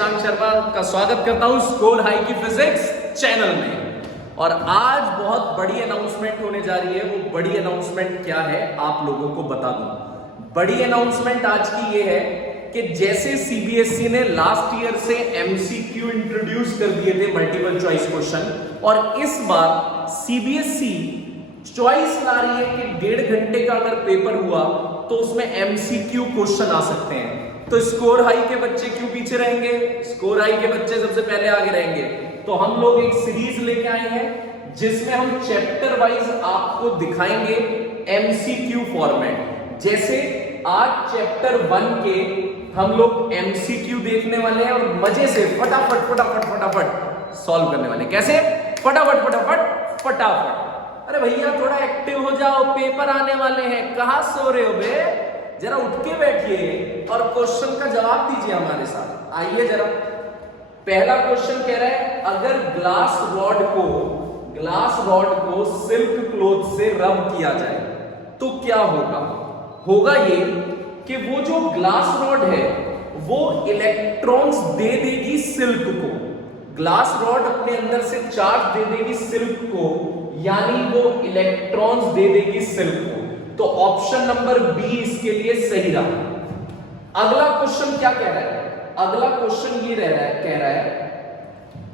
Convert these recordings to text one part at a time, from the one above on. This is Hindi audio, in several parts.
शशांक शर्मा का स्वागत करता हूं स्कोर हाई की फिजिक्स चैनल में। और आज बहुत बड़ी अनाउंसमेंट होने जा रही है। वो बड़ी अनाउंसमेंट क्या है आप लोगों को बता दूं। बड़ी अनाउंसमेंट आज की ये है कि जैसे सीबीएसई ने लास्ट ईयर से एमसीक्यू इंट्रोड्यूस कर दिए थे, मल्टीपल चॉइस क्वेश्चन, और इस बार सीबीएसई चॉइस ला रही है कि 1.5 घंटे का अगर पेपर हुआ तो उसमें एमसीक्यू क्वेश्चन आ सकते हैं। तो स्कोर हाई के बच्चे क्यों पीछे रहेंगे? स्कोर हाई के बच्चे सबसे पहले आगे रहेंगे। तो हम लोग एक सीरीज लेके आए हैं जिसमें हम चैप्टर वाइज आपको दिखाएंगे एमसीक्यू फॉर्मेट। जैसे आज चैप्टर 1 के हम लोग एमसीक्यू देखने वाले हैं और मजे से फटाफट फटाफट फटाफट सॉल्व करने वाले हैं। कैसे? फटाफट फटाफट फटाफट। अरे भैया थोड़ा एक्टिव हो जाओ, पेपर आने वाले हैं, कहां सो रहे हो बे? जरा उठ के बैठिए और क्वेश्चन का जवाब दीजिए हमारे साथ। आइए जरा, पहला क्वेश्चन कह रहा है अगर ग्लास रॉड को सिल्क क्लॉथ से रब किया जाए तो क्या होगा? होगा ये कि वो जो ग्लास रॉड है वो इलेक्ट्रॉन्स दे देगी सिल्क को। ग्लास रॉड अपने अंदर से चार्ज दे देगी सिल्क को, यानी वो इलेक्ट्रॉन्स दे देगी सिल्क को। तो ऑप्शन नंबर बी इसके लिए सही रहा। अगला क्वेश्चन क्या कह रहा है? अगला क्वेश्चन ये कह रहा है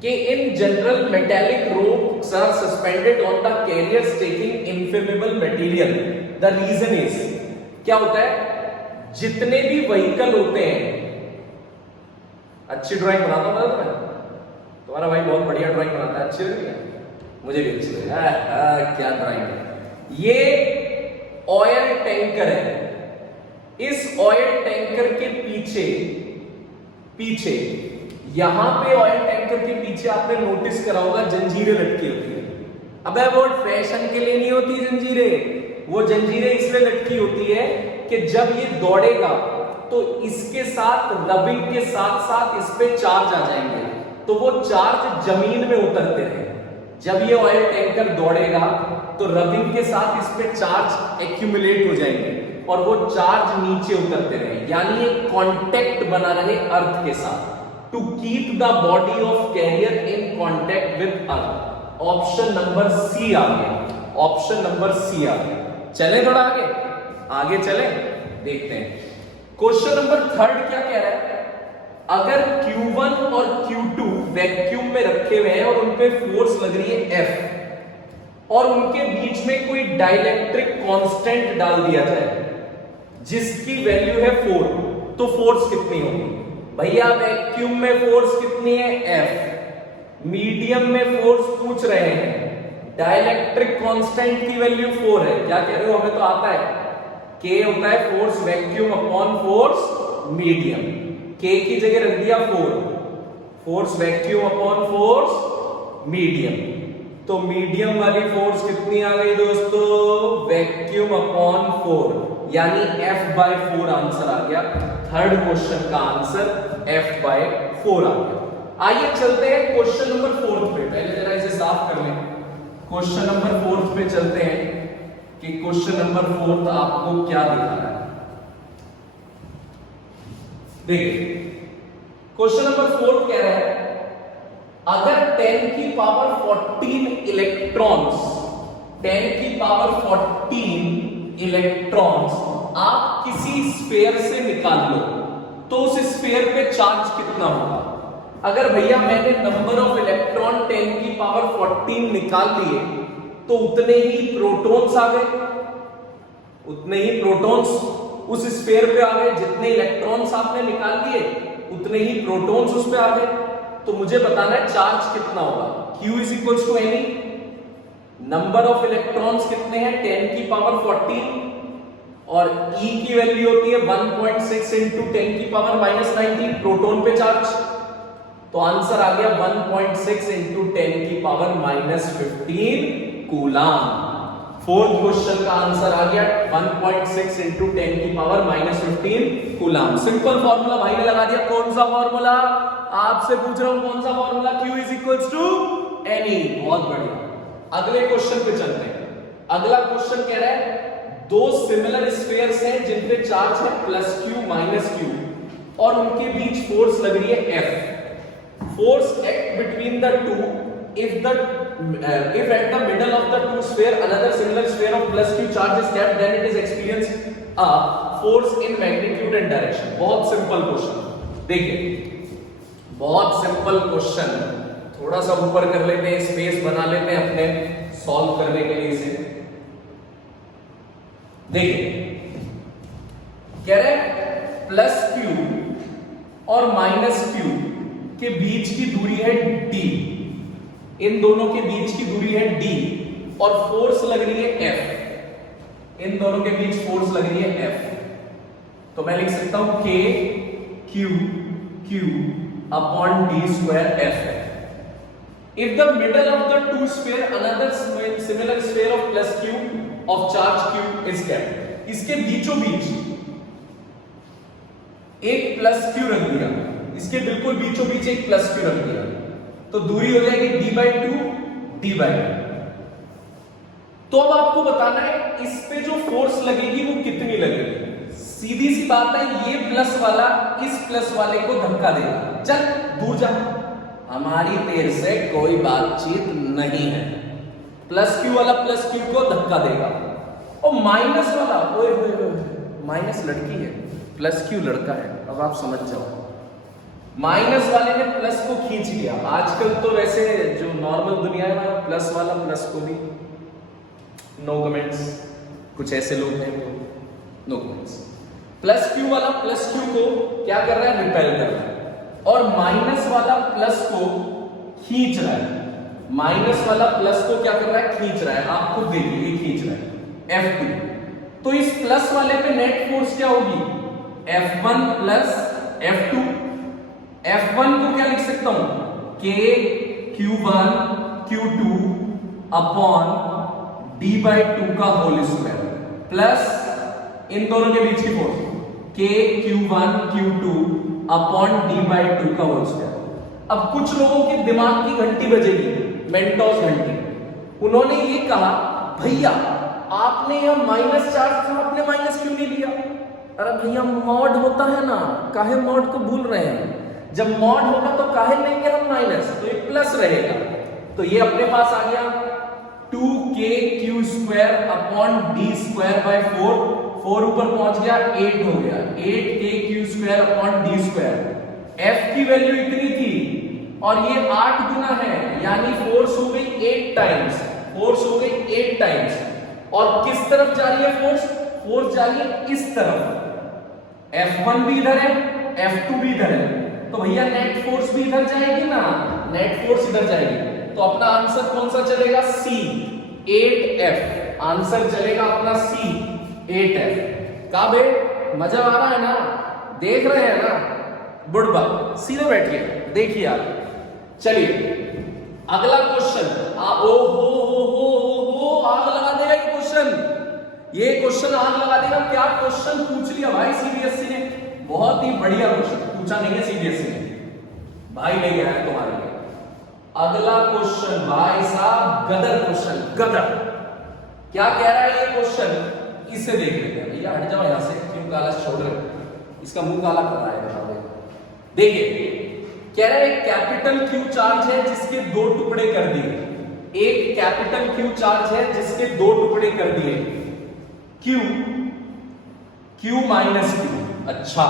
कि in general metallic ropes are suspended on the carriers taking inflammable material. The reason is, क्या होता है? जितने भी व्हीकल होते हैं, अच्छी ड्राइंग बनाता हूं मैं, तुम्हारा भाई बहुत बढ़िया ड्राइंग बनाता है, अच्छी लगी है मुझे भी अच्छी लगी। क्या ड्राइंग है ये? ऑयल टैंकर है। इस ऑयल टैंकर के पीछे यहां पे ऑयल टैंकर के पीछे आपने नोटिस करा होगा जंजीरें लटकी होती है। अबे वो फैशन के लिए नहीं होती जंजीरें, वो जंजीरें इसलिए लटकी होती है कि जब ये दौड़ेगा तो इसके साथ रबिंग के साथ साथ इस पे चार्ज आ जाएंगे, तो वो चार्ज जमीन में उतरते हैं। जब ये ऑयल टैंकर दौड़ेगा तो रबिंग के साथ इस पे चार्ज एक्यूमुलेट हो जाएंगे और वो चार्ज नीचे उतरते रहे, यानी एक कांटेक्ट बना रहे अर्थ के साथ, to keep the body of carrier in contact with earth. Option number C आ गया। ऑप्शन नंबर सी आ गया। चले थोड़ा आगे चले, देखते हैं। क्वेश्चन नंबर 3 क्या कह रहा है? अगर Q1 और Q2 वैक्यूम में रखे हुए हैं और उन पे फोर्स लग रही है F और उनके बीच में कोई डाइलेक्ट्रिक कांस्टेंट डाल दिया जाए जिसकी वैल्यू है 4, तो फोर्स कितनी होगी? भैया वैक्यूम में फोर्स कितनी है? F। मीडियम में फोर्स पूछ रहे हैं, डाइलेक्ट्रिक कांस्टेंट की वैल्यू 4 है। क्या कह रहे हो? हमें तो आता है K होता है force vacuum upon force medium. K की जगह रख दिया 4, force vacuum upon force medium. तो मीडियम वाली फोर्स कितनी आ गई दोस्तों? वैक्यूम अपॉन 4, यानी F/4 आंसर आ गया। थर्ड क्वेश्चन का आंसर F/4 आ गया। आइए चलते हैं क्वेश्चन नंबर 4 पे। पहले जरा इसे साफ कर लें। क्वेश्चन नंबर 4 पे चलते हैं कि क्वेश्चन नंबर 4 आपको क्या दिखा रहा है। देखिए क्वेश्चन नंबर 4 कह रहा है अगर 10 की पावर 14 इलेक्ट्रॉन्स, 10 की पावर 14 इलेक्ट्रॉन्स आप किसी स्फीयर से निकाल लो तो उस स्फीयर पे चार्ज कितना होगा? अगर भैया मैंने नंबर ऑफ इलेक्ट्रॉन 10 की पावर 14 निकाल लिए तो उतने ही प्रोटॉन्स आ गए, उतने ही प्रोटॉन्स उस स्फीयर पे आ गए। जितने इलेक्ट्रॉन्स आपने निकाल दिए उतने ही प्रोटॉन्स उस पे आ गए। तो मुझे बताना है चार्ज कितना होगा। Q is equal to n e, number of electrons कितने हैं? 10 की पावर 14 और E की वैल्यू होती है 1.6 इंटू 10 की पावर -19 प्रोटॉन पे चार्ज। तो आंसर आ गया 1.6 इंटू 10 की पावर -15 कूलम। फोर्थ क्वेश्चन का आंसर आ गया 1.6 इंटू 10 की पावर -15 कूलम। सिंपल फॉर्मूला भाई ने लगा दिया। कौन सा फॉर्मूला? आपसे पूछ रहा हूं कौन सा formula? Q is equals to n e. बहुत बढ़िया। अगले क्वेश्चन पे चलते हैं। अगला क्वेश्चन कह रहा है दो सिमिलर स्फीयर्स हैं जिन पे चार्ज है +Q -Q और उनके बीच फोर्स लग रही है F। force act between the two if at the middle of the two sphere another similar sphere of plus q charge is kept, then it is experienced a force in magnitude and direction. बहुत सिंपल क्वेश्चन, देखिए बहुत सिंपल क्वेश्चन, थोड़ा सा ऊपर कर लेते हैं, स्पेस बना लेते हैं अपने सॉल्व करने के लिए इसे। देखिए कह रहे प्लस क्यू और माइनस क्यू के बीच की दूरी है d, इन दोनों के बीच की दूरी है d और फोर्स लग रही है F, इन दोनों के बीच फोर्स लग रही है F। तो मैं लिख सकता हूं K Q Q upon d square F है। If the middle of the two sphere another similar sphere of plus q of charge q is kept, इसके बीचों बीच एक प्लस क्यू रख दिया, इसके बिल्कुल बीचों बीच एक प्लस क्यू रख दिया, तो दूरी हो जाएगी d/2 d/2। तो अब आपको बताना है इस पे जो फोर्स लगेगी वो कितनी लगेगी। सीधी सी बात है, ये प्लस वाला इस प्लस वाले को धक्का देगा, चल दूर जा, हमारी तेरे से कोई बातचीत नहीं है। प्लस क्यू वाला प्लस क्यू को धक्का देगा और माइनस वाला, ओए माइनस लड़की है, प्लस क्यू लड़का है। अब आप समझ जाओ, माइनस वाले ने प्लस को खींच लिया। आजकल तो वैसे जो नॉर्मल दुनिया है ना, प्लस वाला प्लस को भी नो कमेंट्स, कुछ ऐसे लोग हैं वो नो कमेंट्स। प्लस क्यू वाला प्लस क्यू को क्या कर रहा है, रिपेल कर रहा है, और माइनस वाला प्लस को खींच रहा है। माइनस वाला प्लस को क्या कर रहा है, खींच रहा है। आप खुद देखिए, खींच रहा है F2। तो इस प्लस वाले पे नेट फोर्स क्या होगी, F1 प्लस F2। F1 को क्या लिख सकता हूं, K Q1 Q2 upon d/2 का होल स्क्वायर प्लस इन दोनों के बीच की force K Q1 Q2 upon d/2 का होल स्क्वायर। अब कुछ लोगों के दिमाग की घंटी बजेगी, मेंटोस घंटी। उन्होंने ये कहा, भैया आपने यह माइनस चार्ज था, आपने माइनस क्यों नहीं लिया। अरे भैया मॉड होता है ना, काहे मॉड को भूल रहे हैं। जब मॉड होगा तो काहे लेंगे हम माइनस, तो ये प्लस रहेगा। तो ये अपने पास आ गया 2kq square upon d square by 4। 4 ऊपर पहुंच गया, 8 हो गया, 8kq square upon d square. F की वैल्यू इतनी थी और ये 8 गुना है, यानी फोर्स हो गई 8 टाइम्स, फोर्स हो गई 8 टाइम्स। और किस तरफ जा रही है फोर्स, फोर्स जा रही है इस तरफ। F1 भी इधर है, F2 भी इधर है, तो भैया नेट फोर्स भी इधर जाएगी ना, नेट फोर्स इधर जाएगी। तो अपना आंसर कौन सा चलेगा, C 8F। आंसर चलेगा अपना C 8F। कहा बे, मजा आ रहा है ना, देख रहे हैं ना, बुढ़बा सीधे बैठिए, देखिए आप। चलिए अगला क्वेश्चन। ओ हो आग लगा देगा ये क्वेश्चन, ये क्वेश्चन आग लगा देगा। क्या क्वेश्चन पूछ लिया भाई सीबीएसई ने, बहुत ही बढ़िया क्वेश्चन पूछा नहीं है सीबीएसई ने, भाई ले गया है तुम्हारे लिए। अगला क्वेश्चन भाई साहब, गदर क्वेश्चन, गदर। क्या कह रहा है ये क्वेश्चन, इसे देख लेते हैं। भैया हट जाओ यहां से, क्यों काला छोड़ रहे, इसका मुंह काला कर रहा है। देखिए कह रहा है एक कैपिटल क्यू चार्ज है जिसके 2 टुकड़े कर दिए। एक कैपिटल क्यू चार्ज है जिसके 2 टुकड़े कर दिए, Q माइनस Q। अच्छा,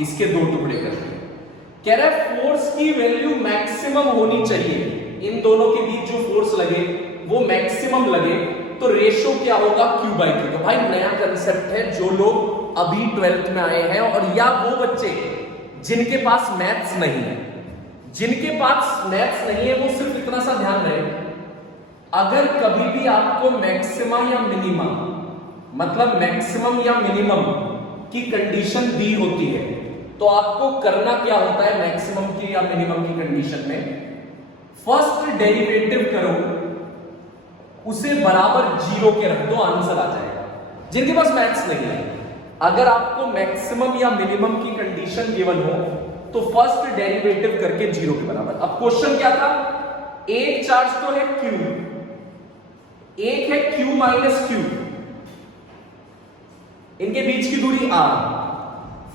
इसके 2 टुकड़े कर दिए। कह रहा है फोर्स की वैल्यू मैक्सिमम होनी चाहिए, इन दोनों के बीच जो फोर्स लगे वो मैक्सिमम लगे, तो रेशो क्या होगा, Q/3। तो भाई नया कंसेप्ट है, जो लोग अभी 12th में आए हैं और या वो बच्चे जिनके पास मैथ्स नहीं है, जिनके पास मैथ्स नहीं है, वो सिर्फ इतना सा ध्यान रहे, अगर कभी भी आपको मैक्सिमम या मिनिमम, मतलब मैक्सिमम या मिनिमम की कंडीशन दी होती है, तो आपको करना क्या होता है मैक्सिमम की या मिनिमम की कंडीशन में, फर्स्ट डेरिवेटिव करो, उसे बराबर 0 के रख दो, आंसर आ जाएगा। जिनके पास मैथ्स नहीं है, अगर आपको मैक्सिमम या मिनिमम की कंडीशन गिवन हो तो फर्स्ट डेरिवेटिव करके 0 के बराबर। अब क्वेश्चन क्या था, एक चार्ज तो है Q, एक है Q माइनस Q, इनके बीच की दूरी R,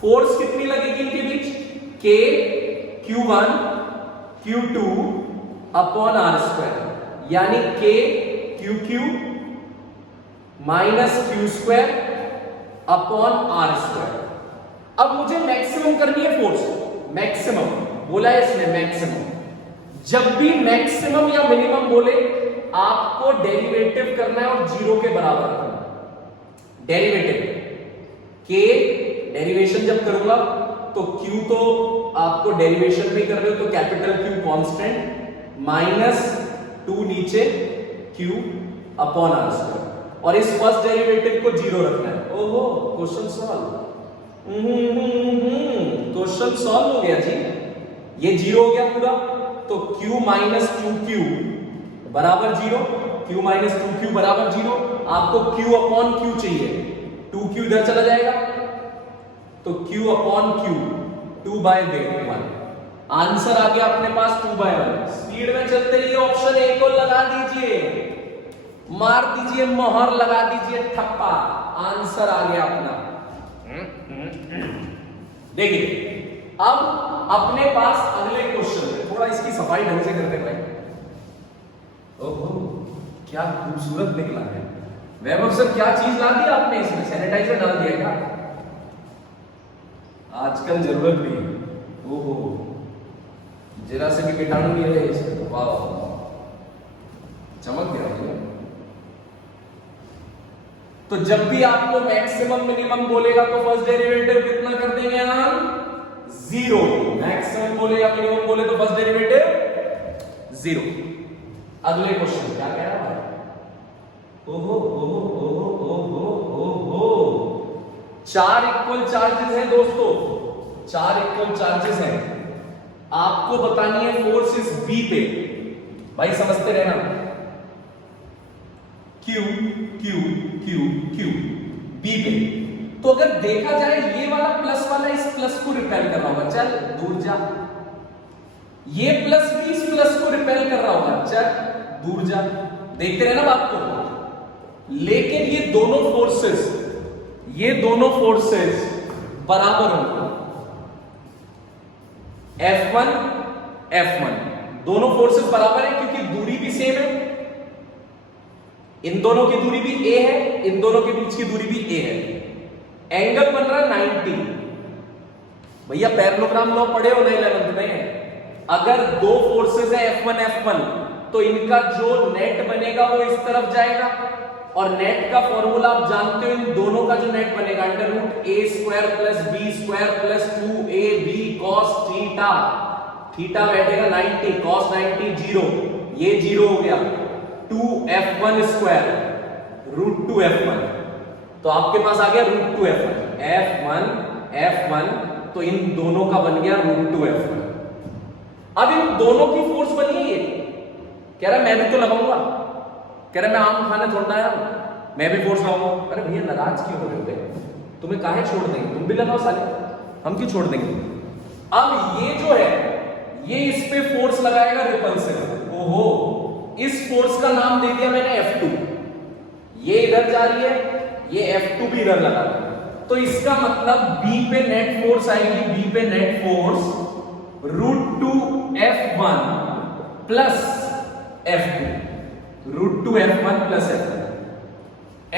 फोर्स कितनी लगेगी इनके बीच, K Q1 Q2 upon r square, यानी K QQ minus Q square upon r square. अब मुझे मैक्सिमम करनी है फोर्स, मैक्सिमम बोला है इसने, मैक्सिमम। जब भी मैक्सिमम या मिनिमम बोले आपको डेरिवेटिव करना है और जीरो के बराबर करना है। डेरिवेटिव के डेरिवेशन जब करूंगा तो Q तो आपको डेरिवेशन में कर रहे हो तो कैपिटल Q कांस्टेंट माइनस 2 नीचे Q अपॉन आर स्क्वायर, और इस फर्स्ट डेरिवेटिव को जीरो रखना है। ओहो, क्वेश्चन सॉल्व। क्वेश्चन सॉल्व हो गया जी। ये जीरो हो गया पूरा, तो Q माइनस 2Q बराबर जीरो, Q माइनस 2Q बराबर जीरो। आपको Q अपॉन Q चाहिए, 2Q इधर चला जाएगा तो Q अपॉन Q 2/1। आंसर आ गया अपने पास 2/1। स्पीड में चलते रहिए, ऑप्शन ए को लगा दीजिए, मार दीजिए, मोहर लगा दीजिए, ठप्पा। आंसर आ गया अपना। देखिए अब अपने पास अगले क्वेश्चन है, थोड़ा इसकी सफाई ढंग से करते भाई। ओहो, क्या खूबसूरत निकला है। वैभव सर क्या चीज ला दी आपने इसमें, सैनिटाइजर डाल दिया क्या? आजकल जरूरत नहीं है। ओहो, जरा से भी कीटाणु नहीं रहे इसमें, वाह चमक गया मुझे। तो जब भी आपको मैक्सिमम मिनिमम बोलेगा तो फर्स्ट डेरिवेटिव कितना कर देंगे हम? जीरो। मैक्सिमम बोले या मिनिमम बोले तो फर्स्ट डेरिवेटिव जीरो। अगले क्वेश्चन क्या कह रहा है? ओहो ओहो ओहो ओहो ओहो, चार इक्वल चार्जेस हैं दोस्तों, चार इक्वल चार्जेस हैं। आपको बतानी है फोर्स इस बी पे, भाई समझते रहना। Q Q Q Q B पे, तो अगर देखा जाए ये वाला प्लस वाला इस प्लस को रिपेल कर रहा होगा, चल दूर जा। ये प्लस भी इस प्लस को रिपेल कर रहा होगा, चल दूर जा। देखते रहना बात को। लेकिन ये दोनों फोर्सेस बराबर होंगे। F1 F1 दोनों फोर्सेस बराबर है क्योंकि दूरी भी सेम है। इन दोनों की दूरी भी a है, इन दोनों के बीच की दूरी भी a है। एंगल बन रहा है 90। भैया पैरेललोग्राम लॉ पढ़े हो ना 11th में? अगर दो फोर्सेस है F1 F1 तो इनका जो नेट बनेगा वो इस तरफ जाएगा, और नेट का फॉर्मूला आप जानते हो, इन दोनों का जो नेट बनेगा under root a square plus b square plus 2ab cos theta. Theta बैठेगा 90, cos 90 0, ये 0 हो गया। 2f1 स्क्वायर रूट 2f1, तो आपके पास आ गया रूट 2f1। f1 तो इन दोनों का बन गया रूट 2f1। अब इन दोनों की फोर्स बनी है। ये कह रहा मैं भी तो लगाऊंगा, कह रहा मैं आम खाने थोड़ा आया हूं, मैं भी फोर्स लगाऊंगा। अरे भैया नाराज क्यों हो रहे हो? तुम्हें काहे छोड़ देंगे, तुम भी लगाओ साले, हम क्यों छोड़ देंगे? अब ये जो है ये इस पे फोर्स लगाएगा रिपल्सिव। ओहो, इस फोर्स का नाम दे दिया मैंने F2। ये इधर जा रही है, ये F2 भी इधर लगा रहा है, तो इसका मतलब B पे नेट फोर्स आएगी, B पे net force root 2f1 plus F2, root 2f1 plus F1।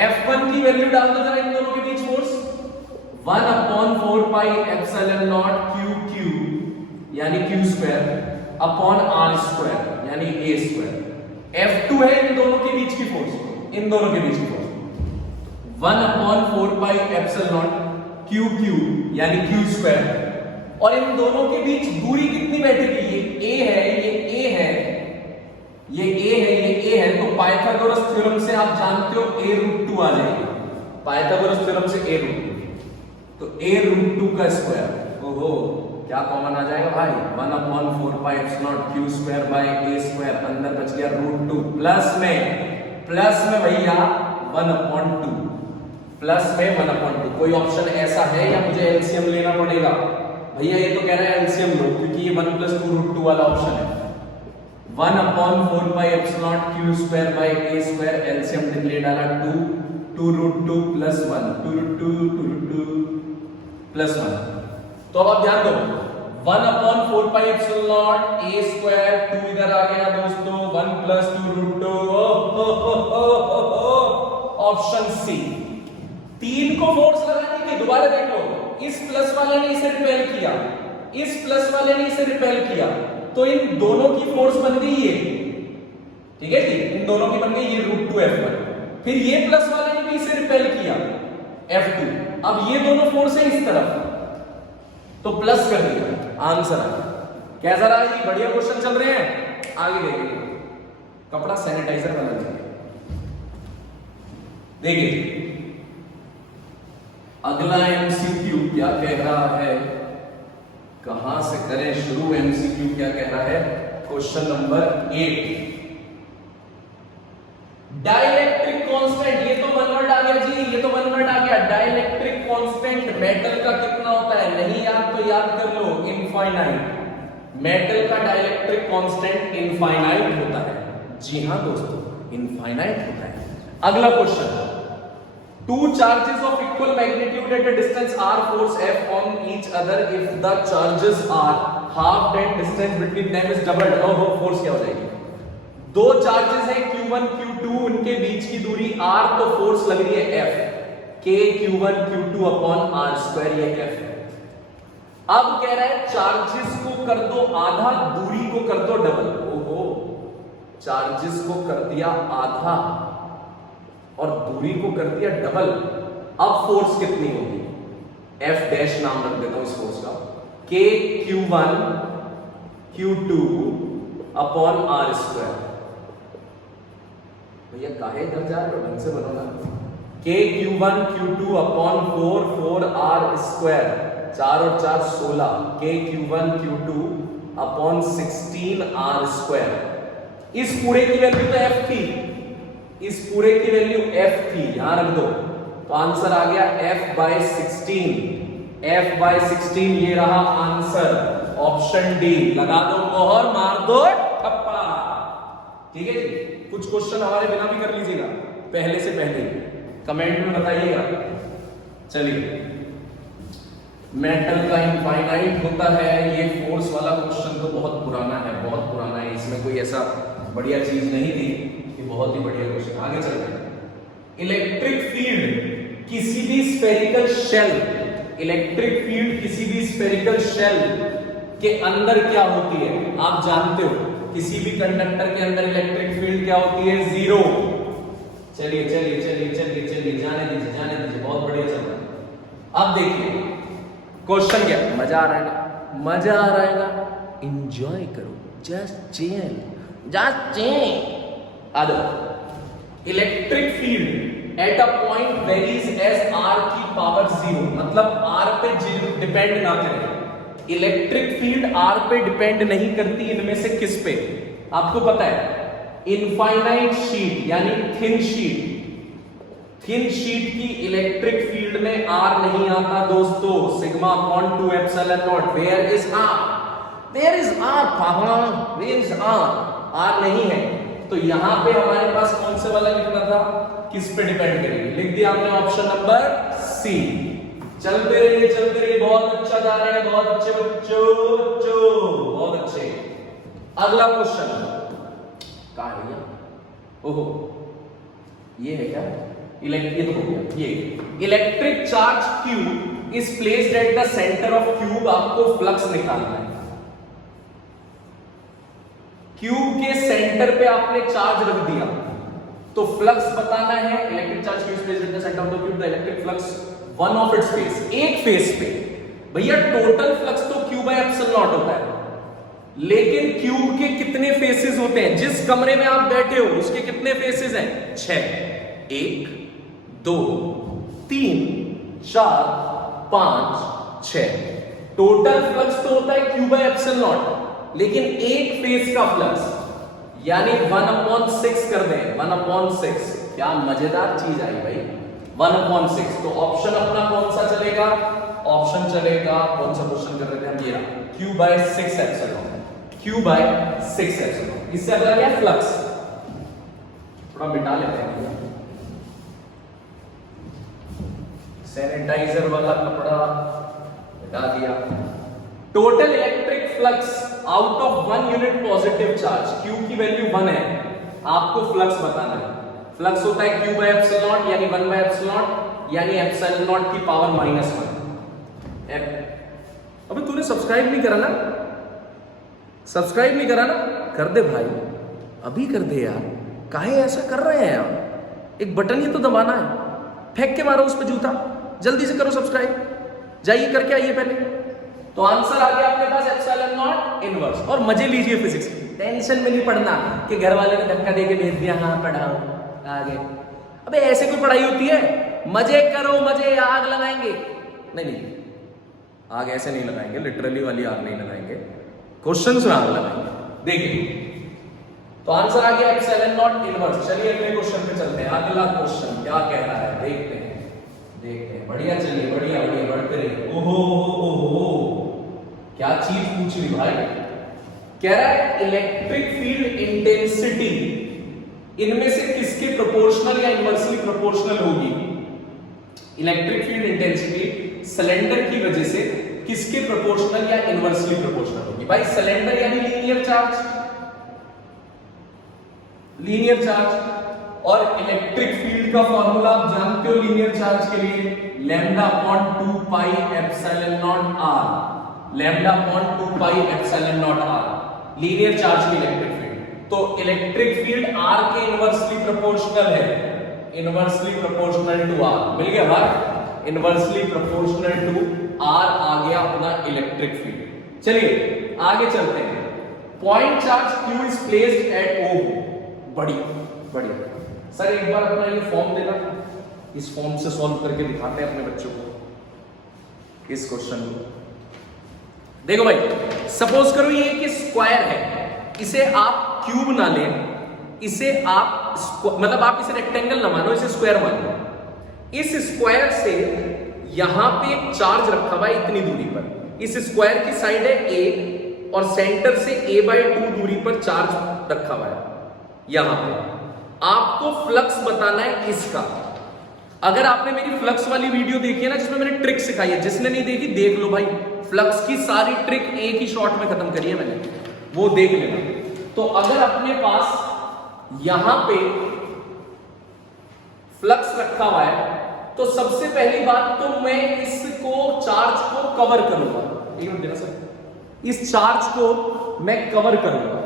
F1 की वैल्यू डाल दो जरा इन दोनों के बीच force, 1/4 pi epsilon nought QQ यानी Q square upon R square यानी A स्क्वायर। F2 है इन दोनों के बीच की फोर्स, इन दोनों के बीच की force 1/4 pi epsilon nought QQ यानी Q स्क्वायर, और इन दोनों के बीच दूरी कितनी बैठेगी? ये A है, ये A है, ये A है, ये A है, तो पाइथागोरस थ्योरम से आप जानते हो A रूट 2 आ जाएगी। पाइथागोरस थ्योरम से A रूट 2, तो A रूट 2 का स्क्वायर, ओहो क्या कॉमन आ जाएगा भाई? 1/4 pi epsilon not Q square by A square, अंदर बच गया रूट 2, प्लस में भैया 1/2, प्लस में 1/2। कोई ऑप्शन ऐसा है या मुझे एलसीएम लेना पड़ेगा? भैया ये तो कह रहा है एलसीएम लो, क्योंकि ये 1 + 2 रूट 2 वाला ऑप्शन है। 1/4 pi epsilon not Q square by A square, LCM निकले डाला 2 रूट 2 प्लस 1, 2 रूट 2 प्लस 1। तो अब आप ध्यान दो, 1/4πε0 a स्क्वायर, 2 इधर आ गया दोस्तों, 1 + 2 √2, ऑप्शन सी। 3 को फोर्स लगानी थी, दोबारा देख लो, इस प्लस वाले ने इसे रिपेल किया, इस प्लस वाले ने इसे रिपेल किया, तो इन दोनों की फोर्स बन गई ये, ठीक है जी, इन दोनों की बन गई ये √2F1। फिर ये प्लस वाले ने भी इसे रिपेल किया, F2। अब ये दोनों फोर्स है इस तरफ, तो प्लस कर दिया, आंसर आ गया। कैसा रहा जी? बढ़िया क्वेश्चन चल रहे हैं, आगे देखेंगे। कपड़ा सैनिटाइजर का लग जाएगा। देखिए अगला एमसीक्यू क्या कह रहा है, कहां से करें शुरू? एमसीक्यू क्या कह रहा है? Question number 8, dielectric constant. ये तो वन वर्ड आ गया जी, ये तो वन वर्ड आ गया। डाइलेक्ट्रिक कांस्टेंट मेटल का कितना होता है? नहीं याद तो याद कर लो, इनफाइनाइट। मेटल का डाइलेक्ट्रिक कांस्टेंट इनफाइनाइट होता है। जी हां दोस्तों, इनफाइनाइट होता है। अगला question, two charges of equal magnitude at a distance r force F on each other if the charges are half that distance between them is doubled। ओहो, फोर्स क्या हो जाएगी? दो चार्जेस है Q1 Q2, उनके बीच की दूरी r, तो फोर्स लग रही है F, K Q1 Q2 upon r², ये F है। अब कह रहा है चार्जेस को कर दो आधा, दूरी को कर दो डबल। ओहो, चार्जेस को कर दिया आधा और दूरी को कर दिया डबल। अब फोर्स कितनी होगी? F डैश नाम रख देता हूं इस फोर्स का, K Q1 Q2 upon r²। भैया काहे इधर जा रहे हो, ढंग से बनो ना। K Q1 Q2 upon 4 r², 4 और 4 16, K Q1 Q2 upon 16 r²। इस पूरे की वैल्यू तो F थी, इस पूरे की वैल्यू F थी, यहां रख दो, तो आंसर आ गया F/16। F/16 ये रहा आंसर, ऑप्शन डी। लगा दो मोहर, मार दो ठप्पा। ठीक है जी, कुछ क्वेश्चन हमारे बिना भी कर लीजिएगा, पहले से पहले कमेंट में बताइएगा। चलिए, मेटल का इनफाइनाइट होता है, ये फोर्स वाला क्वेश्चन तो बहुत पुराना है, बहुत पुराना है, इसमें कोई ऐसा बढ़िया चीज नहीं थी, बहुत ही बढ़िया क्वेश्चन। आगे चलते हैं। इलेक्ट्रिक फील्ड किसी भी स्फेरिकल शेल, इलेक्ट्रिक फील्ड किसी भी स्फेरिकल शेल के अंदर क्या होती है? आप जानते हो, किसी भी कंडक्टर के अंदर इलेक्ट्रिक फील्ड क्या होती है? 0। चलिए चलिए चलिए चलिए चलिए, जाने दीजिए, बहुत बढ़िया चल रहा है। अब देखिए क्वेश्चन क्या, मजा आ रहा है ना? मजा आ रहा है ना? एंजॉय करो, just chill, just chill. Electric field at a point varies as r की पावर 0, मतलब r पे डिपेंड ना करे। इलेक्ट्रिक फील्ड r पे डिपेंड नहीं करती, इनमें से किस पे? आपको पता है, इनफाइनाइट शीट यानी थिन शीट, थिन शीट की इलेक्ट्रिक फील्ड में r नहीं आता दोस्तों, sigma upon 2 epsilon naught. Where is r? Where is r पापा? वेयर इज r नहीं है, तो यहां पे हमारे पास कौन से वाला लिखना था? किस पे डिपेंड करेगी? लिख दिया हमने ऑप्शन नंबर सी। चलते रहिए, बहुत अच्छा जा रहे हैं, बहुत अच्छे बच्चों, बहुत अच्छे। अगला क्वेश्चन कहां है भैया? ओहो, ये है क्या? ये तो हो गया। ये electric charge cube is placed at the centre of cube, आपको फ्लक्स निकालना है। क्यूब के सेंटर पे आपने चार्ज रख दिया, तो फ्लक्स बताना है। Electric charge cube placed at the centre of the cube, the electric flux one of its face, एक फेस पे। भैया टोटल फ्लक्स तो Q बाय एप्सिलॉन नॉट होता है, लेकिन क्यूब के कितने फेसेस होते हैं? जिस कमरे में आप बैठे हो उसके कितने फेसेस हैं? 6। 1 2 3 4 5 6। टोटल फ्लक्स तो होता है Q बाय एप्सिलॉन नॉट, लेकिन एक फेस का फ्लक्स यानी 1/6 कर दें, 1/6। क्या मजेदार चीज आई भाई, 1/6। तो ऑप्शन अपना कौन सा चलेगा? ऑप्शन चलेगा, कौन सा क्वेश्चन कर रहे थे हम? ये रहा, Q/6 एप्सिलॉन, Q/6 एप्सिलॉन। इससे अगला क्या है? फ्लक्स। थोड़ा मिटा लेते हैं, सैनिटाइजर वाला कपड़ा हटा दिया। Total electric flux out of 1 unit positive charge, Q की वैल्यू 1 है, आपको फ्लक्स बताना है। फ्लक्स होता है Q बाय एप्सिलॉन यानी 1 बाय एप्सिलॉन यानी एप्सिलॉन नॉट की पावर -1। अबे तूने सब्सक्राइब नहीं करा ना, सब्सक्राइब नहीं करा ना, कर दे भाई, अभी कर दे यार, काहे ऐसा कर रहे हैं यार, एक बटन ही तो दबाना है, फेंक के मारो उस पे जूता, जल्दी से करो सब्सक्राइब, जाइए करके आइए पहले। तो आंसर आ गया आपके पास एप्सिलॉन नॉट इनवर्स। और मजे लीजिए फिजिक्स, टेंशन में नहीं पड़ना कि घर वाले ने धक्का देके भेज दिया, हाँ पढ़ाओ आगे। अबे ऐसे कोई पढ़ाई होती है? मजे करो मजे, आग लगाएंगे नहीं, आग ऐसे नहीं लगाएंगे, लिटरली वाली आग नहीं लगाएंगे, क्वेश्चन में आग लगाएंगे। देखिए तो आंसर आ गया एप्सिलॉन नॉट इनवर्स। चलिए अगले क्वेश्चन पे चलते हैं। अगला क्वेश्चन क्या कह रहा है देखते हैं, बढ़िया चलिए, बढ़िया बढ़िया बढ़ते रहिए। ओहो क्या चीज पूछ ली भाई, कह रहा है इलेक्ट्रिक फील्ड इंटेंसिटी इनमें से किसके प्रोपोर्शनल या इनवर्सली प्रोपोर्शनल होगी। इलेक्ट्रिक फील्ड इंटेंसिटी सिलेंडर की वजह से किसके प्रोपोर्शनल या इनवर्सली प्रोपोर्शनल होगी। भाई सिलेंडर यानी लीनियर चार्ज, लीनियर चार्ज, और इलेक्ट्रिक फील्ड का फॉर्मूला आप जानते हो लीनियर चार्ज के लिए, lambda upon 2 pi epsilon naught r, lambda upon 2 pi epsilon naught r linear charge की इलेक्ट्रिक फील्ड। तो इलेक्ट्रिक फील्ड आर के इनवर्सली प्रोपोर्शनल है, इनवर्सली प्रोपोर्शनल टू आर, मिल गया भाई, इनवर्सली प्रोपोर्शनल टू आर आ गया अपना इलेक्ट्रिक फील्ड। चलिए आगे चलते हैं। Point charge Q is placed at O, बढ़िया बढ़िया। सर एक बार अपना ये फॉर्म देना, इस फॉर्म से सॉल्व करके दिखाते हैं अपने बच्चों को इस क्वेश्चन को। देखो भाई, सपोज करो ये एक स्क्वायर है, इसे आप क्यूब ना लें, इसे आप मतलब आप इसे रेक्टेंगल ना मानो, इसे स्क्वायर मानो। इस स्क्वायर से यहां पे एक चार्ज रखा हुआ है इतनी दूरी पर, इस स्क्वायर की साइड है A और सेंटर से A/2 दूरी पर चार्ज रखा हुआ है। यहां पे आपको फ्लक्स बताना है इसका। अगर आपने मेरी फ्लक्स वाली वीडियो देखी है ना, जिसमें मैंने ट्रिक सिखाई है, जिसने नहीं देखी देख लो भाई, फ्लक्स की सारी ट्रिक एक ही शॉट में खत्म करी है मैंने, वो देख लेना। तो अगर अपने पास यहां पे फ्लक्स रखा हुआ है, तो सबसे पहली बात तो मैं इसको चार्ज को कवर करूंगा, एक मिनट देना सर, इस चार्ज को मैं कवर करूंगा,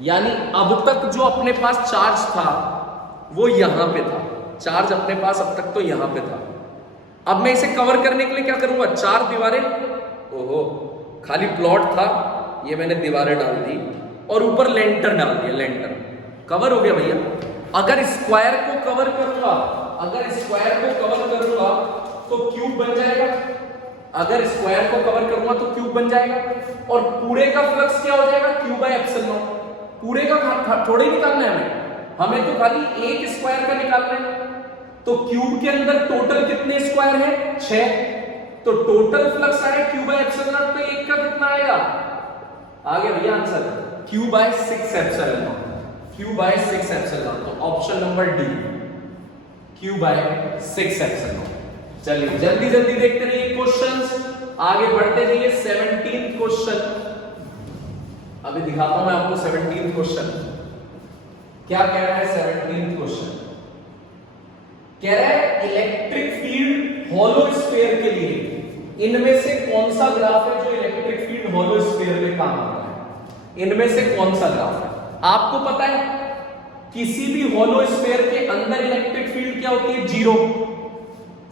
यानी अब तक जो अपने पास चार्ज था वो यहां पे था, चार्ज अपने पास अब तक तो यहां पे था। अब मैं इसे कवर करने के लिए क्या करूंगा, 4 दीवारें, ओहो खाली प्लॉट था, ये मैंने दीवारें डाल दी और ऊपर लेंटर डाल दिया, लेंटर कवर हो गया भैया। अगर स्क्वायर को कवर करूंगा, अगर स्क्वायर को कवर करूंगा तो क्यूब बन जाएगा, अगर स्क्वायर को कवर करूंगा तो क्यूब बन जाएगा, और पूरे का फ्लक्स क्या हो जाएगा, क्यू बाय एप्सिलॉन। पूरे का थोड़े निकालना है हमें तो खाली एक स्क्वायर का निकालना है। तो क्यूब के अंदर टोटल कितने स्क्वायर है, 6, तो टोटल फ्लक्स आएगा क्यू बाय एप्सिलॉन, तो एक का कितना आएगा, आ गया भैया answer, Q by 6 epsilon, Q by 6 epsilon. तो option number D, Q by 6 epsilon. चलिए जल्दी जल्दी देखते रहिए क्वेश्चंस, आगे बढ़ते जाइए। 17th क्वेश्चन अभी दिखाता हूं मैं आपको। 17th क्वेश्चन क्या कह रहा है, 17th क्वेश्चन कह रहा है इलेक्ट्रिक फील्ड हॉलो स्फीयर के लिए इनमें से कौन सा ग्राफ है जो इलेक्ट्रिक फील्ड हॉलो स्फीयर में काम आता है, इनमें से कौन सा ग्राफ है। आपको पता है किसी भी हॉलो स्फीयर के अंदर इलेक्ट्रिक फील्ड क्या होती है, 0।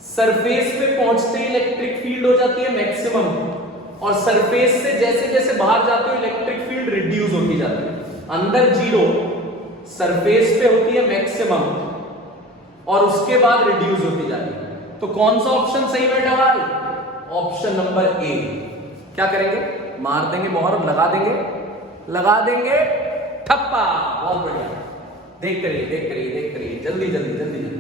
सरफेस पे पहुंचते ही इलेक्ट्रिक फील्ड हो जाती है मैक्सिमम, और सरफेस से जैसे जैसे बाहर जाते हो इलेक्ट्रिक फील्ड रिड्यूस होती जाती है। अंदर 0, सरफेस पे होती है मैक्सिमम और उसके बाद रिड्यूस होती जाती है। तो कौन सा ऑप्शन सही बैठा भाई, ऑप्शन नंबर ए। क्या करेंगे, मार देंगे मोहर, लगा देंगे, लगा देंगे ठप्पा। बहुत बढ़िया, देखते रहिए देखते रहिए देखते रहिए, जल्दी जल्दी जल्दी जल्दी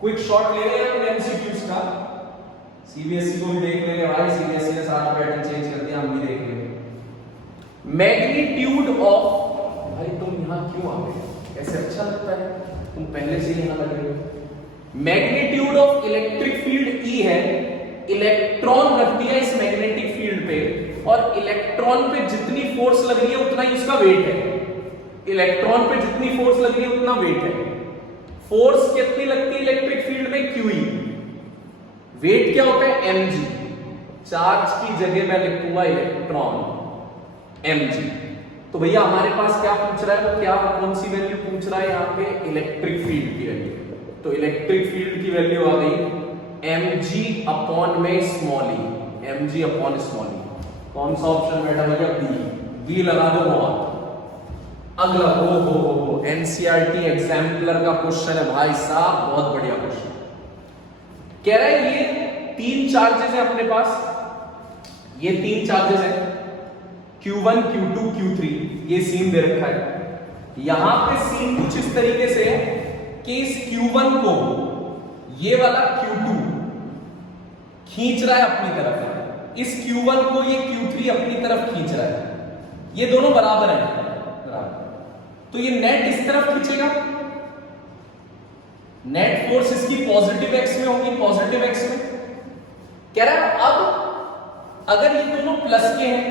क्विक शॉट ले रहे हैं एमसीक्यूज का। सीबीएसई को भी देख लेंगे भाई, सीबीएसई ने सारा पैटर्न चेंज कर दिया, हम भी देख लेंगे। मैग्नीट्यूड ऑफ, भाई तुम यहां क्यों आ गए, कैसे अच्छा लगता है, तुम पहले से यहां लग रहे हो। Magnitude of electric field E है, इलेक्ट्रॉन रख दिया इस मैग्नेटिक फील्ड पे और इलेक्ट्रॉन पे जितनी फोर्स लग रही है उतना ही इसका वेट है। इलेक्ट्रॉन पे जितनी फोर्स लग रही है उतना वेट है। फोर्स कितनी लगती है इलेक्ट्रिक फील्ड में? QE। वेट क्या होता है? mg। चार्ज की जगह मैं लिखूंगा इलेक्ट्रॉन, mg। तो भैया हमारे पास क्या पूछ रहा है? क्या कौन सी वैल्यू पूछ रहा है यहाँ पे? इलेक्ट्रिक फील्ड की वैल्यू। तो इलेक्ट्रिक फील्ड की वैल्यू आ गई mg अपॉन में स्मॉल ई, mg अपॉन स्मॉल ई। कौन सा ऑप्शन बैठा भैया? बी लगा दो बहुत। अगला हो एनसीईआरटी एग्जाम्पलर का क्वेश्चन है भाई साहब, बहुत बढ़िया क्वेश्चन। कह रहा है ये 3 चार्जेस है अपने पास, ये 3 चार्जेस है Q1 Q2 Q3, ये सीन दे रखा है। यहां पे सीन कुछ इस तरीके से है कि इस Q1 को ये वाला Q2 खींच रहा है अपनी तरफ, इस Q1 को ये Q3 अपनी तरफ खींच रहा है, ये दोनों बराबर हैं। तो ये नेट इस तरफ खींचेगा, नेट फोर्स इसकी पॉजिटिव एक्स में होगी, पॉजिटिव एक्स में। कह रहा है अब अगर ये दोनों प्लस के हैं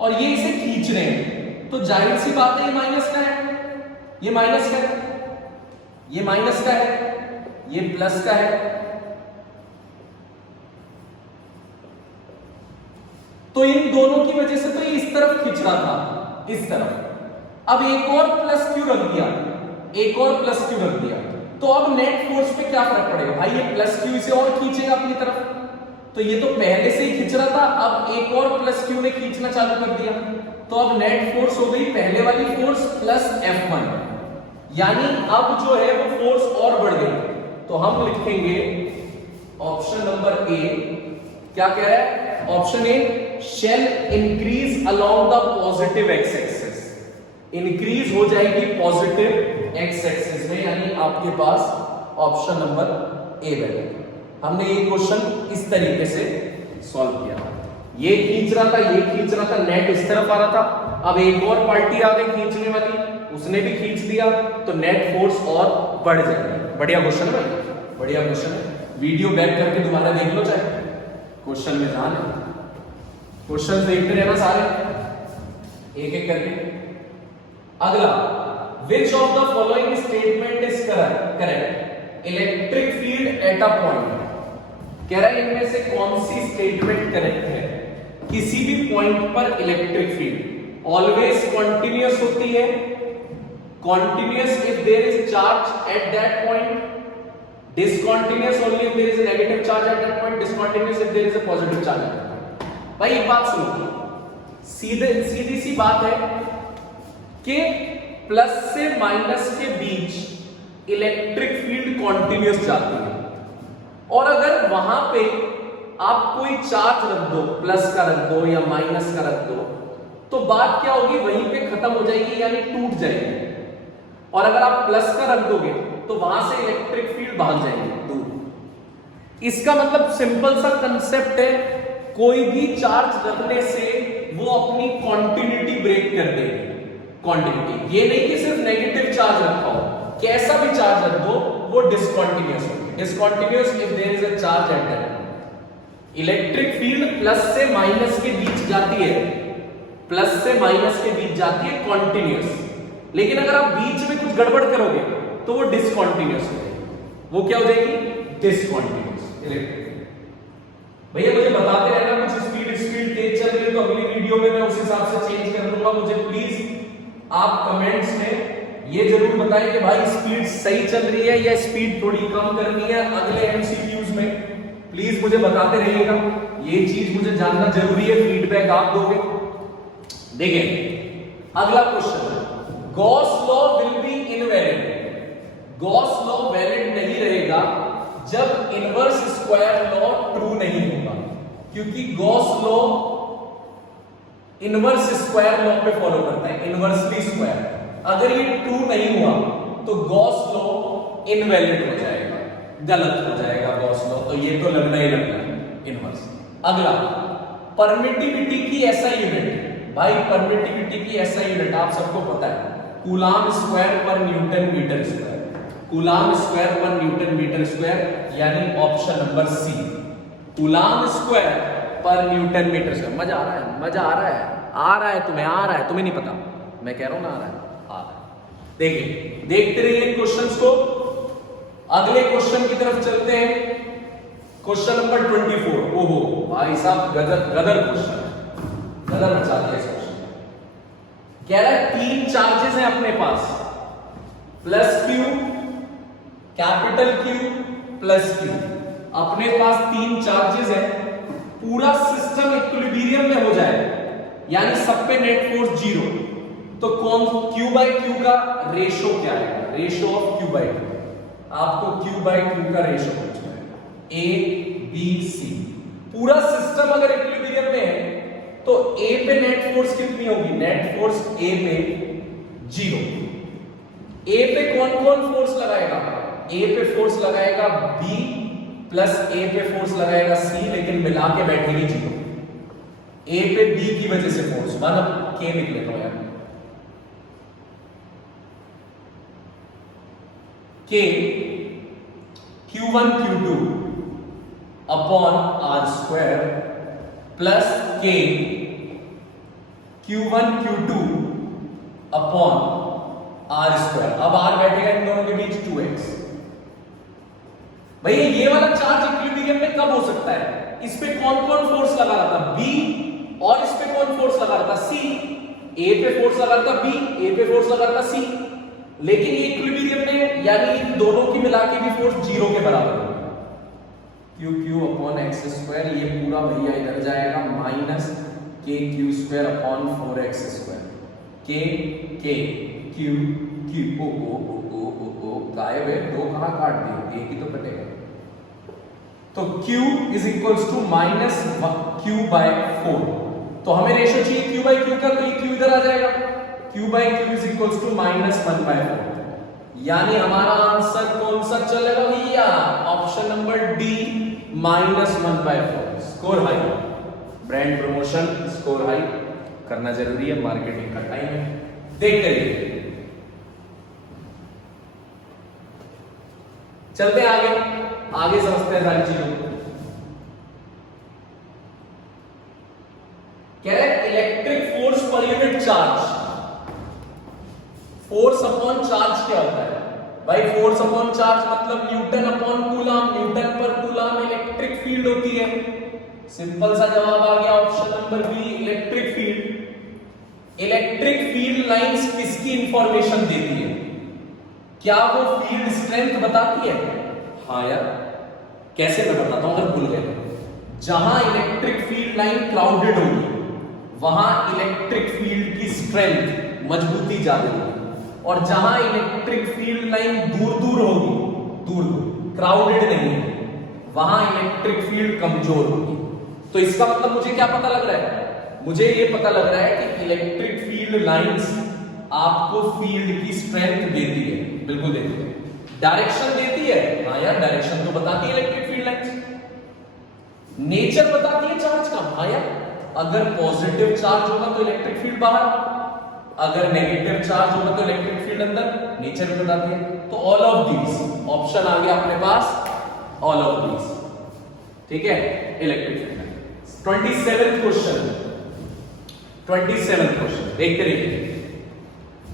और ये इसे खींच रहे हैं तो जाहिर सी बात है ये माइनस का है, ये माइनस का है, ये माइनस का है, ये प्लस का है। तो इन दोनों की वजह से तो ये इस तरफ खींच रहा था, इस तरफ। अब एक और प्लस क्यू रख दिया, एक और प्लस क्यू रख दिया, तो अब नेट फोर्स पे क्या फर्क पड़ेगा भाई? ये प्लस क्यू इसे और खींचेगा अपनी तरफ, तो ये तो पहले से ही खींच रहा था, अब एक और प्लस क्यू ने खींचना चालू कर दिया, तो अब नेट फोर्स हो गई पहले वाली फोर्स प्लस F1, यानी अब जो है वो फोर्स और बढ़ गई। तो हम लिखेंगे ऑप्शन नंबर ए। क्या कह रहा है option A? Shall increase along the positive x axis, increase हो जाएगी पॉजिटिव एक्स एक्सिस में, यानी आपके पास ऑप्शन नंबर ए बैठेगा। हमने ये क्वेश्चन इस तरीके से सॉल्व किया। ये खींच रहा था, ये खींच रहा था, नेट इस तरफ आ रहा था, अब एक और पार्टी आ गई खींचने वाली, उसने भी खींच दिया, तो नेट फोर्स और बढ़ जाएगी। बढ़िया क्वेश्चन है भाई, बढ़िया क्वेश्चन है। वीडियो बैक करके दोबारा देख लो, चाहे क्वेश्चन में ध्यान है, क्वेश्चन देखते रहना सारे एक एक करके। अगला, which of the following statement is correct? Electric field at a point. कह रहा है इनमें से कौन सी स्टेटमेंट करेक्ट है? किसी भी पॉइंट पर इलेक्ट्रिक फील्ड ऑलवेज कॉन्टिन्यूअस होती है, continuous if there is charge at that point, discontinuous only if there is a negative charge at that point, discontinuous if there is a positive charge at that point. भाई एक बात सुनो, सीधी सी बात है कि प्लस से माइनस के बीच इलेक्ट्रिक फील्ड कॉन्टिन्यूअस जाती है, और अगर वहां पे आप कोई चार्ज रख दो, प्लस का रख दो या माइनस का रख दो, तो बात क्या होगी? वहीं पे खत्म हो जाएगी, यानी टूट जाएगी। और अगर आप प्लस का रख दोगे तो वहां से इलेक्ट्रिक फील्ड भाग जाएगी दूर। इसका मतलब सिंपल सा कंसेप्ट है, कोई भी चार्ज रखने से वो अपनी कॉन्टिन्यूटी ब्रेक कर देगी। कॉन्टिन्यूटी ये नहीं कि सिर्फ नेगेटिव चार्ज रखा हो, कैसा भी चार्ज रख दो वो डिसकंटिन्यूअस होगी। Discontinuous if there is a charge at that. Electric field plus से माइनस के बीच जाती है, प्लस से माइनस के बीच जाती है कॉन्टिन्यूअस, लेकिन अगर आप बीच में कुछ गड़बड़ करोगे तो वो डिसकंटिन्यूअस हो जाएगी। वो क्या हो जाएगी? Discontinuous electric. भैया मुझे बताते रहना, कुछ स्पीड तेज चल रही है तो अगली वीडियो में मैं उस हिसाब से चेंज कर दूंगा। मुझे प्लीज आप कमेंट्स में ये जरूर बताएं कि भाई स्पीड सही चल रही है या स्पीड थोड़ी कम करनी है अगले एमसीक्यूज में। प्लीज मुझे बताते रहिएगा, ये चीज मुझे जानना जरूरी है, फीडबैक आप दोगे। देखिए अगला question, Gauss law will be invalid. Gauss law valid नहीं रहेगा जब इनवर्स स्क्वायर लॉ ट्रू नहीं होगा, क्योंकि Gauss law inverse square law पे फॉलो करता है, इनवर्सली स्क्वायर। अगर ये ट्रू नहीं हुआ तो गॉस लॉ इनवैलिड हो जाएगा, गलत हो जाएगा गॉस लॉ, तो ये तो लगना ही लगना है इनवर्स। अगला, परमिटिविटी की ऐसा यूनिट। भाई परमिटिविटी की ऐसा यूनिट आप सबको पता है, कूलाम स्क्वायर पर newton metre square. Coulomb square पर न्यूटन मीटर स्क्वायर, यानी option number C. Coulomb square पर न्यूटन मीटर स्क्वायर। मजा आ रहा है, मजा आ रहा है, आ रहा है तुम्हें, आ रहा है तुम्हें नहीं पता, मैं कह रहा हूं ना आ रहा है। देखिए देखते रहिए क्वेश्चंस को। अगले क्वेश्चन की तरफ चलते हैं, क्वेश्चन नंबर 24। ओहो भाई साहब गदर क्वेश्चन, गदर मचा दिया इस क्वेश्चन। कह रहा है 3 चार्जेस हैं अपने पास, plus Q, capital Q, plus Q. अपने पास 3 चार्जेस हैं, पूरा सिस्टम इक्विलिब्रियम में हो जाए, यानी सब पे नेट फोर्स 0, तो कौन Q बाई क्यू का रेशो क्या है? Ratio of Q by Q, आपको Q बाई क्यू का रेशो पूछना है। A B C, पूरा सिस्टम अगर इक्विलिब्रियम में है तो A पे नेट फोर्स कितनी होगी? नेट फोर्स A पे 0। A पे कौन कौन फोर्स लगाएगा? A पे फोर्स लगाएगा B प्लस A पे फोर्स लगाएगा C, लेकिन मिला के बैठेगी 0। A पे B की वजह से फोर्स 1, अब K लिख लेता हूं यार, K Q1 Q2 upon R square plus K Q1 Q2 upon R square. अब R बैठेगा इन दोनों के बीच 2x। भैया ये वाला चार्ज इक्विलिब्रियम में कब हो सकता है? इस पे कौन कौन फोर्स लगा रहा था? B, और इस पे कौन फोर्स लगा रहा था? C। A पे फोर्स लगा रहा था B, A पे फोर्स लगा रहा था C, लेकिन ये इक्विलिब्रियम में, यानी इन दोनों की मिला के भी फोर्स 0 के बराबर होगा। Q Q upon x square, ये पूरा भैया इधर जाएगा, माइनस के Q square upon 4x square. के क्यू क्यू ओ गायब है, 2 कहां काट दिए, एक ही तो कटेगा। तो Q is equals to minus Q by 4। तो हमें रेशो चाहिए Q बाय Q का, तो ये Q इधर आ जाएगा, Q by Q is equals to minus 1 by 4। यानी हमारा आंसर कौन सा चलेगा भैया? Option number D, minus 1 by 4। Score high, brand promotion, score high करना जरूरी है, मार्केटिंग का टाइम है। देखते रहिए, चलते हैं आगे समझते हैं सारी चीजों को। कह रहे हैं इलेक्ट्रिक फोर्स पर unit charge. Force upon charge क्या होता है भाई? फोर्स अपॉन चार्ज मतलब न्यूटन अपॉन कूलम। न्यूटन पर कूलम इलेक्ट्रिक फील्ड होती है। सिंपल सा जवाब आ गया, option number B, electric field. Electric field lines किसकी इंफॉर्मेशन देती है? क्या वो फील्ड स्ट्रेंथ बताती है? हाँ यार, कैसे मैं बताता हूं अगर भूल गए। जहां इलेक्ट्रिक फील्ड लाइन क्राउडेड होगी वहां इलेक्ट्रिक फील्ड की स्ट्रेंथ, मजबूती ज्यादा होगी, और जहां इलेक्ट्रिक फील्ड लाइन दूर दूर होगी, दूर दूर क्राउडेड नहीं है, वहां इलेक्ट्रिक फील्ड कमजोर होगी। तो इसका मतलब मुझे क्या पता लग रहा है? मुझे ये पता लग रहा है कि इलेक्ट्रिक फील्ड लाइंस आपको फील्ड की स्ट्रेंथ देती है। बिल्कुल देती है। डायरेक्शन देती है, हाँ यार डायरेक्शन तो बताती है इलेक्ट्रिक फील्ड लाइंस। नेचर बताती है चार्ज का, हाँ यार, अगर पॉजिटिव चार्ज होगा तो इलेक्ट्रिक फील्ड बाहर, अगर नेगेटिव चार्ज होगा तो इलेक्ट्रिक फील्ड अंदर, नेचर बताती है। तो ऑल ऑफ दीज ऑप्शन आ गया अपने पास, ऑल ऑफ दीज, ठीक है, electric field. 27th question, 27th question देखते रहिए।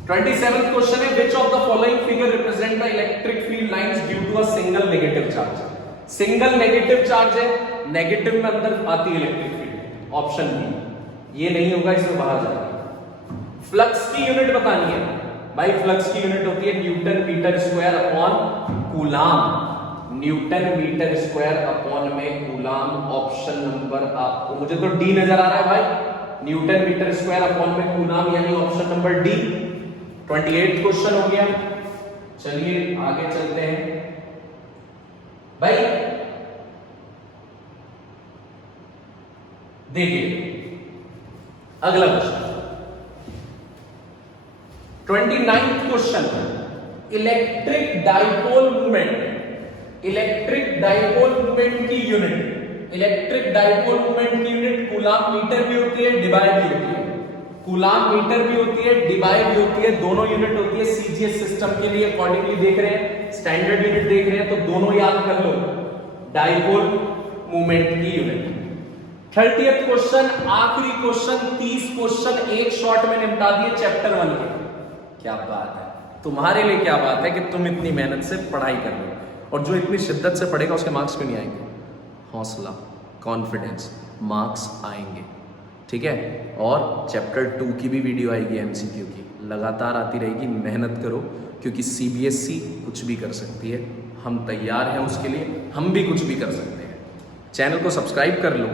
27th क्वेश्चन है, which of the following figure represent the electric field lines due to a single negative charge? Single negative charge है, नेगेटिव में अंदर आती है इलेक्ट्रिक फील्ड, ऑप्शन बी। ये नहीं होगा, इसमें बाहर जाएगा। फ्लक्स की यूनिट बतानी है भाई, फ्लक्स की यूनिट होती है newton metre square upon coulomb. Newton metre square upon में कूलाम, ऑप्शन नंबर आपको, मुझे तो डी नजर आ रहा है भाई, न्यूटन मीटर स्क्वायर अपॉन में कूलाम, यानी option number D. 28th question हो गया। चलिए आगे चलते हैं भाई। देखिए अगला question, 29th question, electric dipole movement. Electric dipole movement की यूनिट, इलेक्ट्रिक डाइपोल मूवमेंट की यूनिट कूलाम मीटर भी होती है, डिबाई भी होती है। कूलाम मीटर भी होती है, डिबाई भी होती है, दोनों यूनिट होती है। सीजीएस सिस्टम के लिए अकॉर्डिंगली देख रहे हैं, स्टैंडर्ड यूनिट देख रहे हैं, तो दोनों याद कर लो, डाइपोल मूवमेंट की यूनिट। 30th क्वेश्चन, आखिरी क्वेश्चन, 30 क्वेश्चन एक शॉट में निपटा दिए चैप्टर 1 के। क्या बात है, तुम्हारे लिए क्या बात है कि तुम इतनी मेहनत से पढ़ाई कर रहे हो, और जो इतनी शिद्दत से पढ़ेगा उसके मार्क्स क्यों नहीं आएंगे? हौसला, कॉन्फिडेंस, मार्क्स आएंगे, ठीक है। और चैप्टर 2 की भी वीडियो आएगी एमसीक्यू की, लगातार आती रहेगी, मेहनत करो, क्योंकि सीबीएसई कुछ भी कर सकती है, हम तैयार हैं उसके लिए, हम भी कुछ भी कर सकते हैं। चैनल को सब्सक्राइब कर लो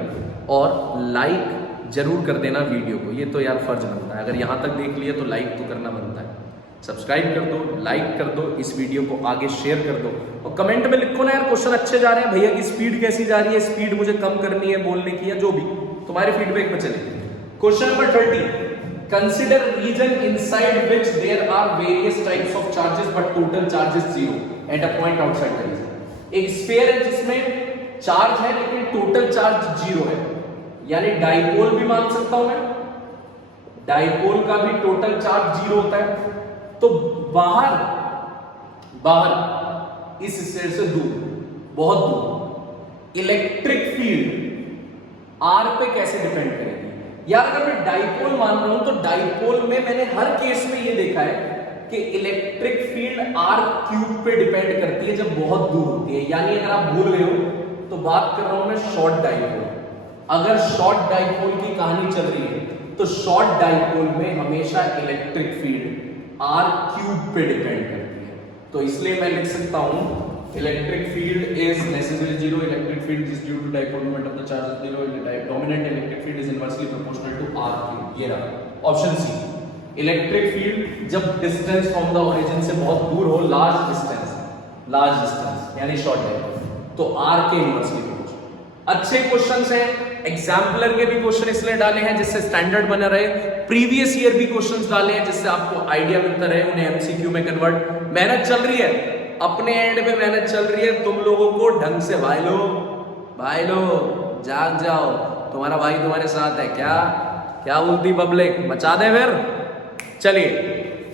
और लाइक जरूर कर देना वीडियो को, ये तो यार फर्ज बनता है, अगर यहाँ तक देख लिया तो लाइक तो करना बनता है। सब्सक्राइब कर दो, लाइक कर दो, इस वीडियो को आगे शेयर कर दो, और कमेंट में लिखो ना यार क्वेश्चन अच्छे जा रहे हैं भैया की स्पीड कैसी जा रही है, स्पीड मुझे कम करनी है बोलने की, या जो भी तुम्हारे फीडबैक में चलेगी। Question number 30, consider region inside which there are various types of charges but total charge is 0 at a point outside the region. एक स्फीयर है जिसमें चार्ज है लेकिन टोटल चार्ज 0 है, यानी डाइपोल भी मान सकता हूं मैं, डाइपोल का भी टोटल चार्ज 0 होता है। तो बाहर इस स्फीयर से दूर, बहुत दूर, इलेक्ट्रिक फील्ड आर पे कैसे डिपेंड करेगी? यार अगर मैं डाइपोल मान रहा हूं तो डाइपोल में मैंने हर केस में ये देखा है कि इलेक्ट्रिक फील्ड आर क्यूब पे डिपेंड करती है जब बहुत दूर होती है। यानी अगर आप भूल गए हो तो बात कर रहा हूं मैं शॉर्ट डाइपोल। अगर शॉर्ट डाइपोल की कहानी चल रही है तो शॉर्ट डाइपोल में हमेशा इलेक्ट्रिक फील्ड आर क्यूब पे डिपेंड करती है। तो इसलिए मैं लिख सकता हूं electric field is necessary 0, electric field is due to dipole moment of the charge 0, dominant electric field is inversely proportional to r cube. ये रहा ऑप्शन सी। इलेक्ट्रिक फील्ड जब डिस्टेंस फ्रॉम द ओरिजिन से बहुत दूर हो, लार्ज डिस्टेंस यानी शॉर्ट डाइपोल, तो आर के इनवर्सली प्रोपोर्शनल। अच्छे क्वेश्चंस हैं, एग्जाम्पलर के भी क्वेश्चन इसलिए डाले हैं जिससे स्टैंडर्ड बना रहे, प्रीवियस ईयर भी क्वेश्चंस डाले हैं जिससे आपको आइडिया मिलता रहे, उन्हें एमसीक्यू में कन्वर्ट। मेहनत चल रही है, अपने एंड में मेहनत चल रही है, तुम लोगों को ढंग से भाई लो जाग जाओ, तुम्हारा भाई तुम्हारे साथ है। क्या बोलती पब्लिक, मचा दे फिर। चलिए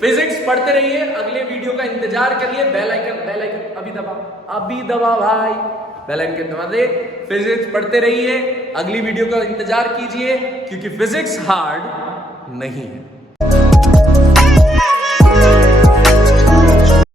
फिजिक्स पढ़ते रहिए, अगले वीडियो का इंतजार करिए, बेल आइकन अभी दबा भाई, बेल आइकन दबा दे। फिजिक्स पढ़ते रहिए, अगली वीडियो का इंतजार कीजिए, क्योंकि फिजिक्स हार्ड नहीं है।